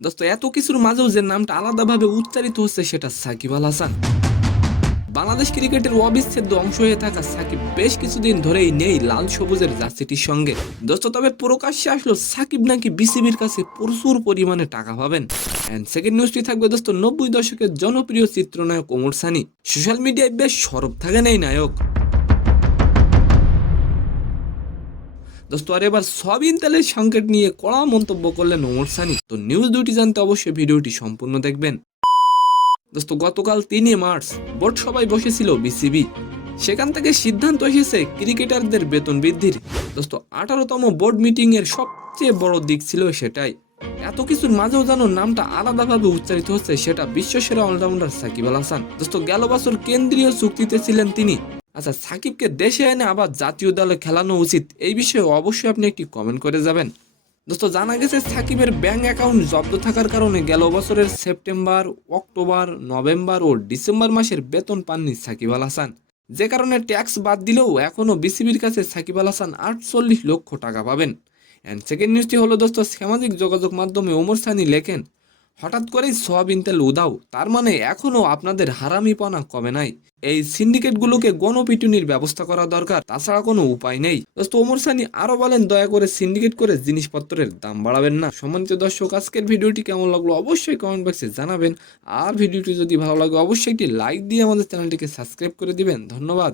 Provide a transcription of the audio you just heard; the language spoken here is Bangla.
দোস্ত এত কিছুর মাঝেও যে নামটা আলাদাভাবে উচ্চারিত হচ্ছে সেটা সাকিব আল হাসান। বাংলাদেশ ক্রিকেটের অবিচ্ছেদ্য অংশ হয়ে থাকা সাকিব বেশ কিছুদিন ধরেই নেই লাল সবুজের জার্সিটির সঙ্গে। দোস্ত তবে প্রকাশ্যে আসলো সাকিব নাকি বিসিবির কাছে প্রচুর পরিমাণে টাকা পাবেন। এন্ড সেকেন্ড নিউজটি থাকবে দোস্ত 90 দশকের জনপ্রিয় চিত্রনায়ক ওমর সানি সোশ্যাল মিডিয়ায় বেশ সরব থাকেন এই নায়ক। দোস্ত আর এবার সয়াবিন তেলের সংকট নিয়ে কড়া মন্তব্য করলেন ওমর সানি। তো নিউজ দুটি জানতে অবশ্যই ভিডিওটি সম্পূর্ণ দেখবেন। দোস্ত গতকাল 3 মার্চ বোর্ড সভায় বসেছিল বিসিবি। সেখান থেকে সিদ্ধান্ত এসেছে ক্রিকেটারদের বেতন বৃদ্ধির। দোস্ত 18তম বোর্ড মিটিং এর সবচেয়ে বড় দিক ছিল সেটাই। এত কিছুর মাঝেও যেন নামটা আলাদাভাবে উচ্চারিত হচ্ছে সেটা বিশ্বসেরা অলরাউন্ডার সাকিব আল হাসান। দোস্ত গেল বছর কেন্দ্রীয় চুক্তিতে ছিলেন তিনি। আচ্ছা, সাকিবকে দেশে এনে আবার জাতীয় দলে খেলানো উচিত, এই বিষয়ে অবশ্যই আপনি একটি কমেন্ট করে যাবেন। দোস্ত জানা গেছে সাকিবের ব্যাংক অ্যাকাউন্ট জব্দ থাকার কারণে গেল বছরের সেপ্টেম্বর, অক্টোবর, নভেম্বর ও ডিসেম্বর মাসের বেতন পাননি সাকিব আল হাসান। যে কারণে ট্যাক্স বাদ দিলেও এখনও বিসিবির কাছে সাকিব আল হাসান 48 লক্ষ টাকা পাবেন। অ্যান্ড সেকেন্ড নিউজটি হলো দোস্ত, সামাজিক যোগাযোগ মাধ্যমে ওমর সানি লেখেন, হঠাৎ করেই সয়াবিন তেল উধাও, তার মানে এখনও আপনাদের হারামিপনা কমে নাই। এই সিন্ডিকেটগুলোকে গণপিটুনির ব্যবস্থা করা দরকার, তাছাড়া কোনো উপায় নেই। দোস্ত ওমর সানি আরো বলেন, দয়া করে সিন্ডিকেট করে জিনিসপত্রের দাম বাড়াবেন না। সম্মানিত দর্শক, আজকের ভিডিওটি কেমন লাগলো অবশ্যই কমেন্ট বক্সে জানাবেন। আর ভিডিওটি যদি ভালো লাগে অবশ্যই একটি লাইক দিয়ে আমাদের চ্যানেলটিকে সাবস্ক্রাইব করে দিবেন। ধন্যবাদ।